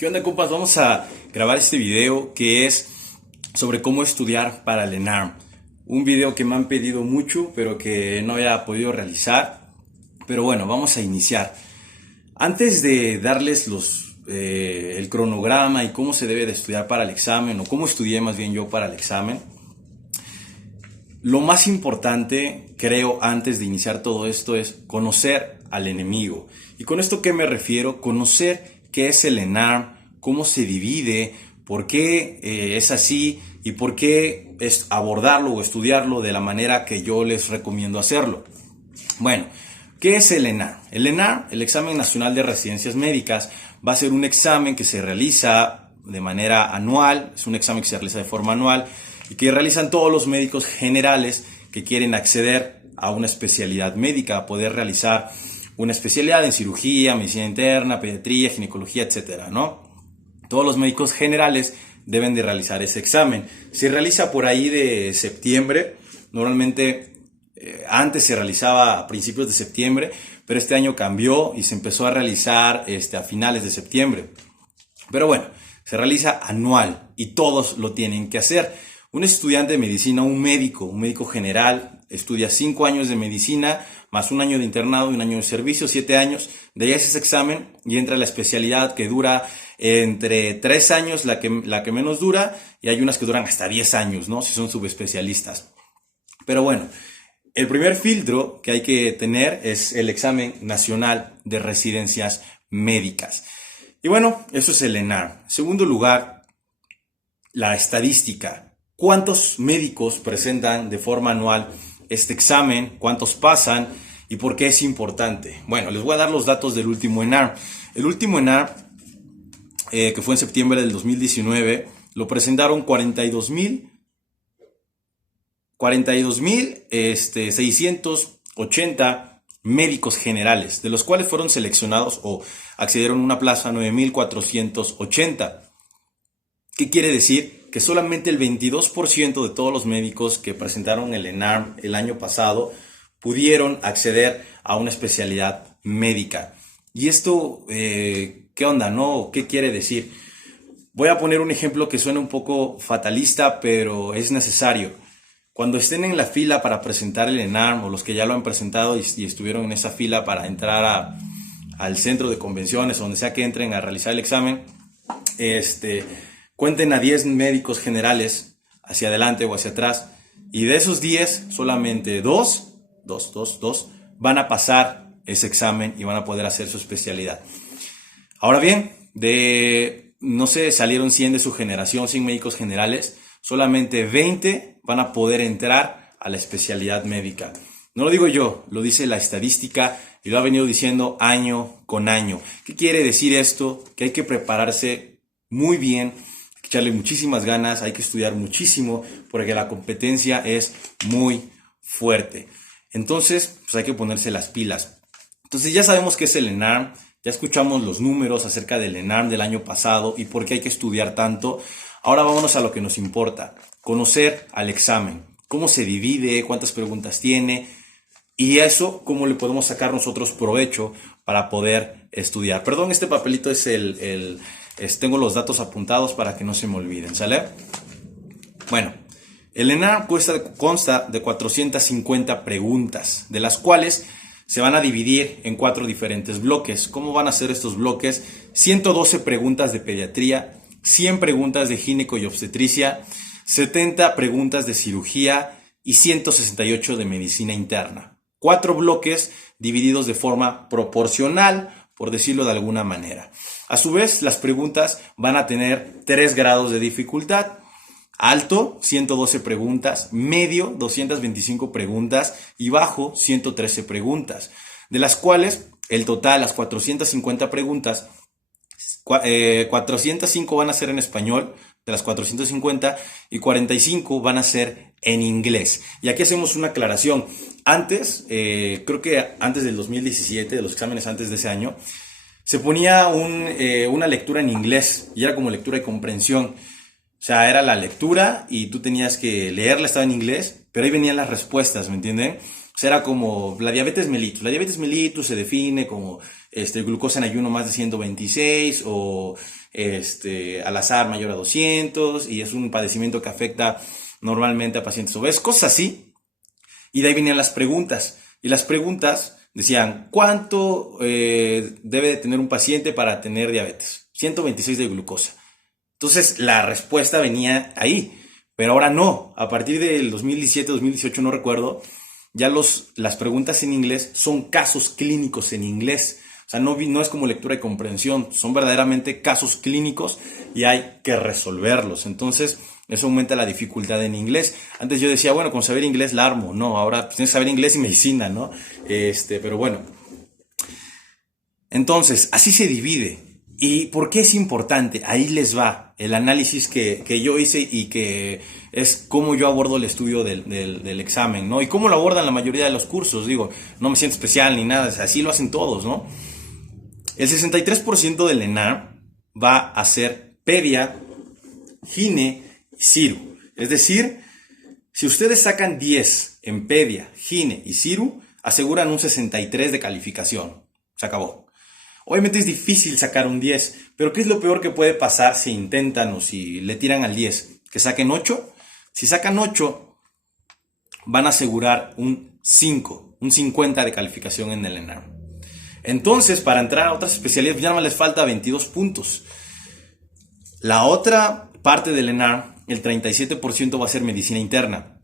¿Qué onda, compas? Vamos a grabar este video que es sobre cómo estudiar para el ENARM. Un video que me han pedido mucho, pero que no había podido realizar. Pero bueno, vamos a iniciar. Antes de darles el cronograma y cómo se debe de estudiar para el examen, o cómo estudié más bien yo para el examen, lo más importante, creo, antes de iniciar todo esto es conocer al enemigo. ¿Y con esto qué me refiero? Conocer qué es el ENARM, cómo se divide, por qué es así y por qué es abordarlo o estudiarlo de la manera que yo les recomiendo hacerlo. Bueno, ¿qué es el ENARM? El ENARM, el Examen Nacional de Residencias Médicas, va a ser un examen que se realiza de manera anual, es un examen que se realiza de forma anual y que realizan todos los médicos generales que quieren acceder a una especialidad médica, a poder realizar una especialidad en cirugía, medicina interna, pediatría, ginecología, etcétera, ¿no? Todos los médicos generales deben de realizar ese examen. Se realiza por ahí de septiembre, normalmente antes se realizaba a principios de septiembre, pero este año cambió y se empezó a realizar a finales de septiembre. Pero bueno, se realiza anual y todos lo tienen que hacer. Un estudiante de medicina, un médico general, estudia 5 años de medicina, más un año de internado y un año de servicio, 7 años. De ahí hace ese examen y entra a la especialidad que dura entre 3 años, la que menos dura, y hay unas que duran hasta 10 años, ¿no? Si son subespecialistas. Pero bueno, el primer filtro que hay que tener es el examen nacional de residencias médicas. Y bueno, eso es el ENARM. En segundo lugar, la estadística. ¿Cuántos médicos presentan de forma anual este examen? ¿Cuántos pasan? ¿Y por qué es importante? Bueno, les voy a dar los datos del último ENARM. El último ENARM, que fue en septiembre del 2019, lo presentaron 42,680 médicos generales, de los cuales fueron seleccionados o accedieron a una plaza 9,480. ¿Qué quiere decir? Que solamente el 22% de todos los médicos que presentaron el ENARM el año pasado pudieron acceder a una especialidad médica. Y esto, ¿qué onda, no? ¿Qué quiere decir? Voy a poner un ejemplo que suena un poco fatalista, pero es necesario. Cuando estén en la fila para presentar el ENARM, o los que ya lo han presentado y estuvieron en esa fila para entrar al centro de convenciones, donde sea que entren a realizar el examen, cuenten a 10 médicos generales hacia adelante o hacia atrás, y de esos 10, solamente dos van a pasar ese examen y van a poder hacer su especialidad. Ahora bien, no sé, salieron 100 de su generación, 100 médicos generales, solamente 20 van a poder entrar a la especialidad médica. No lo digo yo, lo dice la estadística y lo ha venido diciendo año con año. ¿Qué quiere decir esto? Que hay que prepararse muy bien, hay que echarle muchísimas ganas, hay que estudiar muchísimo porque la competencia es muy fuerte. Entonces, pues hay que ponerse las pilas. Entonces ya sabemos qué es el ENARM, ya escuchamos los números acerca del ENARM del año pasado y por qué hay que estudiar tanto. Ahora vámonos a lo que nos importa, conocer al examen, cómo se divide, cuántas preguntas tiene y eso, cómo le podemos sacar nosotros provecho para poder estudiar. Perdón, este papelito es tengo los datos apuntados para que no se me olviden, ¿sale? Bueno, el ENARM consta de 450 preguntas, de las cuales se van a dividir en 4 diferentes bloques. ¿Cómo van a ser estos bloques? 112 preguntas de pediatría, 100 preguntas de gineco y obstetricia, 70 preguntas de cirugía y 168 de medicina interna. 4 bloques divididos de forma proporcional, por decirlo de alguna manera. A su vez, las preguntas van a tener 3 grados de dificultad. Alto, 112 preguntas, medio, 225 preguntas y bajo, 113 preguntas, de las cuales el total, las 450 preguntas, 405 van a ser en español, de las 450, y 45 van a ser en inglés. Y aquí hacemos una aclaración. Antes, creo que antes del 2017, de los exámenes antes de ese año, se ponía una lectura en inglés y era como lectura y comprensión. O sea, era la lectura y tú tenías que leerla, estaba en inglés, pero ahí venían las respuestas, ¿me entienden? O sea, era como la diabetes mellitus. La diabetes mellitus se define como glucosa en ayuno más de 126 o al azar mayor a 200 y es un padecimiento que afecta normalmente a pacientes obesos, cosas así. Y de ahí venían las preguntas. Y las preguntas decían, ¿cuánto debe de tener un paciente para tener diabetes? 126 de glucosa. Entonces la respuesta venía ahí. Pero ahora no. A partir del 2017, 2018, no recuerdo, ya las preguntas en inglés son casos clínicos en inglés. O sea, no es como lectura y comprensión. Son verdaderamente casos clínicos y hay que resolverlos. Entonces, eso aumenta la dificultad en inglés. Antes yo decía, bueno, con saber inglés la armo. No, ahora tienes que saber inglés y medicina, ¿no? Pero bueno. Entonces, así se divide. ¿Y por qué es importante? Ahí les va el análisis que yo hice y que es cómo yo abordo el estudio del examen, ¿no? Y cómo lo abordan la mayoría de los cursos. Digo, no me siento especial ni nada, así lo hacen todos, ¿no? El 63% del ENAR va a ser pedia, gine y ciru. Es decir, si ustedes sacan 10 en pedia, gine y ciru, aseguran un 63 de calificación. Se acabó. Obviamente es difícil sacar un 10, pero ¿qué es lo peor que puede pasar si intentan o si le tiran al 10? Que saquen 8. Si sacan 8, van a asegurar un 5, un 50 de calificación en el ENAR. Entonces, para entrar a otras especialidades, ya no les falta 22 puntos. La otra parte del ENAR, el 37% va a ser medicina interna.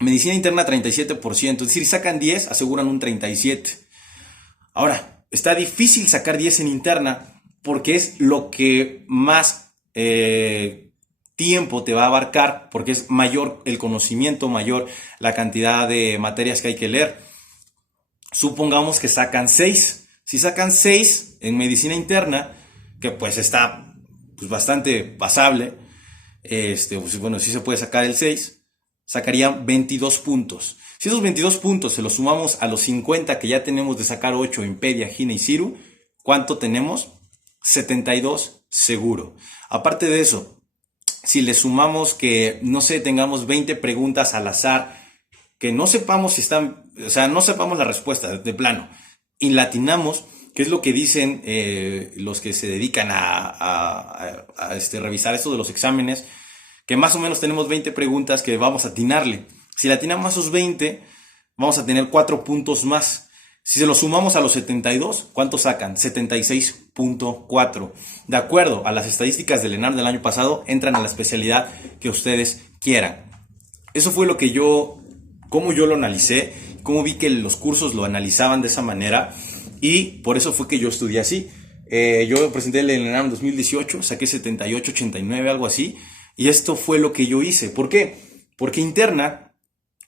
Medicina interna 37%, es decir, si sacan 10, aseguran un 37. Ahora, está difícil sacar 10 en interna porque es lo que más tiempo te va a abarcar, porque es mayor el conocimiento, mayor la cantidad de materias que hay que leer. Supongamos que sacan 6. Si sacan 6 en medicina interna, que pues está pues, bastante pasable, pues, bueno, sí se puede sacar el 6, sacarían 22 puntos. Si esos 22 puntos se los sumamos a los 50 que ya tenemos de sacar 8 en pedia, gine y ciru, ¿cuánto tenemos? 72 seguro. Aparte de eso, si le sumamos que, no sé, tengamos 20 preguntas al azar, que no sepamos si están, o sea, no sepamos la respuesta de plano, y latinamos, que es lo que dicen los que se dedican a revisar esto de los exámenes, que más o menos tenemos 20 preguntas que vamos a atinarle. Si le atinamos a esos 20, vamos a tener 4 puntos más. Si se los sumamos a los 72, ¿cuánto sacan? 76.4. De acuerdo a las estadísticas del ENAR del año pasado, entran a la especialidad que ustedes quieran. Eso fue lo que cómo yo lo analicé, cómo vi que los cursos lo analizaban de esa manera y por eso fue que yo estudié así. Yo presenté el ENAR en 2018, saqué 78, 89, algo así, y esto fue lo que yo hice. ¿Por qué? Porque interna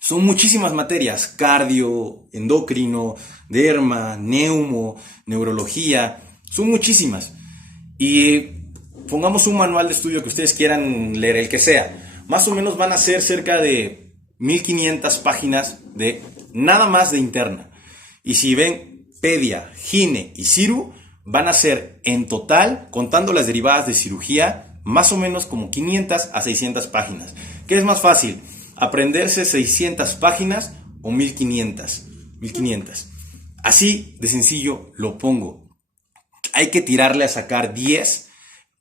son muchísimas materias, cardio, endocrino, derma, neumo, neurología, son muchísimas. Y pongamos un manual de estudio que ustedes quieran leer, el que sea. Más o menos van a ser cerca de 1500 páginas de nada más de interna. Y si ven pedia, gine y ciru, van a ser en total, contando las derivadas de cirugía, más o menos como 500 a 600 páginas. ¿Qué es más fácil? ¿Aprenderse 600 páginas o 1500? 1500. Así de sencillo lo pongo. Hay que tirarle a sacar 10,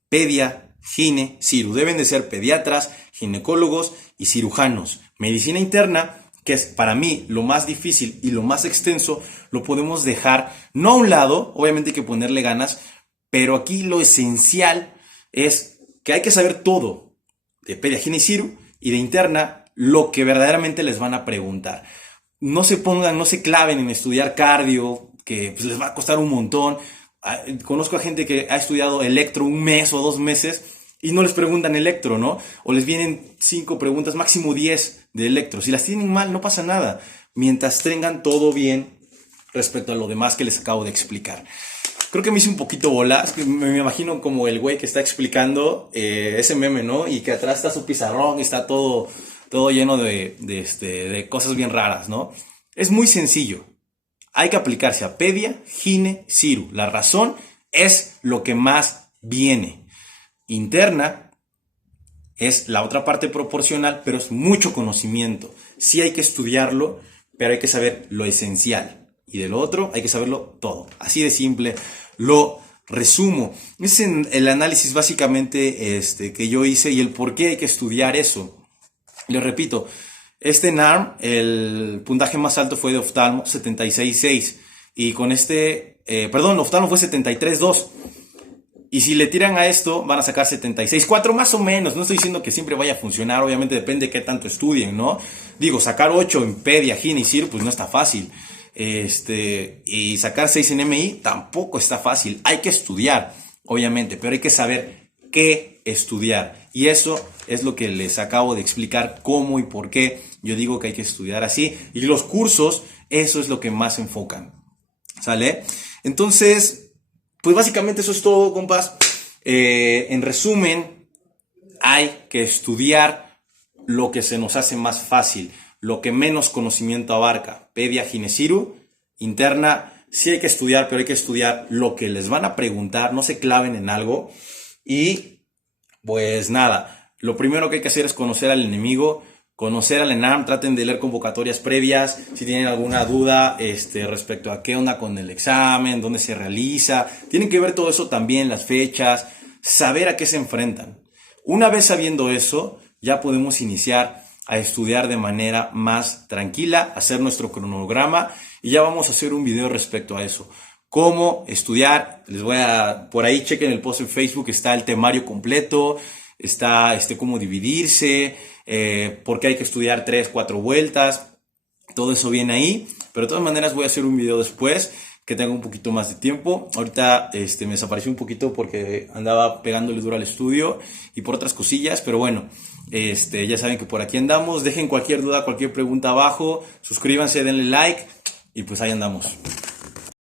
pedia, gine, ciru. Deben de ser pediatras, ginecólogos y cirujanos. Medicina interna, que es para mí lo más difícil y lo más extenso, lo podemos dejar no a un lado, obviamente hay que ponerle ganas, pero aquí lo esencial es que hay que saber todo de pedia, gine y ciru, y de interna lo que verdaderamente les van a preguntar. No se claven en estudiar cardio, que pues les va a costar un montón. Conozco a gente que ha estudiado electro un mes o 2 meses y no les preguntan electro, ¿no? O les vienen 5 preguntas, máximo 10 de electro. Si las tienen mal, no pasa nada, mientras tengan todo bien respecto a lo demás que les acabo de explicar. Creo que me hice un poquito bolas, me imagino como el güey que está explicando ese meme, ¿no? Y que atrás está su pizarrón y está todo lleno de cosas bien raras, ¿no? Es muy sencillo. Hay que aplicarse a pedia, gine, ciru. La razón es lo que más viene. Interna es la otra parte proporcional, pero es mucho conocimiento. Sí hay que estudiarlo, pero hay que saber lo esencial. y del otro, hay que saberlo todo. Así de simple lo resumo. Es el análisis básicamente que yo hice y el por qué hay que estudiar eso. Les repito, NARM, el puntaje más alto fue de oftalmo, 76.6. Y con oftalmo fue 73.2. Y si le tiran a esto, van a sacar 76.4 más o menos. No estoy diciendo que siempre vaya a funcionar, obviamente depende de qué tanto estudien, ¿no? Digo, sacar 8 en PEDIA, GINA y CIR, pues no está fácil. Y sacar 6 en MI tampoco está fácil. Hay que estudiar, obviamente, pero hay que saber qué estudiar. Y eso es lo que les acabo de explicar, cómo y por qué yo digo que hay que estudiar así. Y los cursos, eso es lo que más enfocan. ¿Sale? Entonces, pues básicamente eso es todo, compas. En resumen, hay que estudiar lo que se nos hace más fácil, lo que menos conocimiento abarca. PEDIA, GINA, CIRU, interna, sí hay que estudiar, pero hay que estudiar lo que les van a preguntar, no se claven en algo. Y pues nada, lo primero que hay que hacer es conocer al enemigo, conocer al ENARM, traten de leer convocatorias previas, si tienen alguna duda respecto a qué onda con el examen, dónde se realiza, tienen que ver todo eso también, las fechas, saber a qué se enfrentan. Una vez sabiendo eso, ya podemos iniciar a estudiar de manera más tranquila, hacer nuestro cronograma y ya vamos a hacer un video respecto a eso. Cómo estudiar, por ahí chequen el post en Facebook, está el temario completo, está cómo dividirse, por qué hay que estudiar 3, 4 vueltas, todo eso viene ahí, pero de todas maneras voy a hacer un video después que tenga un poquito más de tiempo. Ahorita me desapareció un poquito porque andaba pegándole duro al estudio y por otras cosillas, pero bueno, ya saben que por aquí andamos. Dejen cualquier duda, cualquier pregunta abajo, suscríbanse, denle like y pues ahí andamos.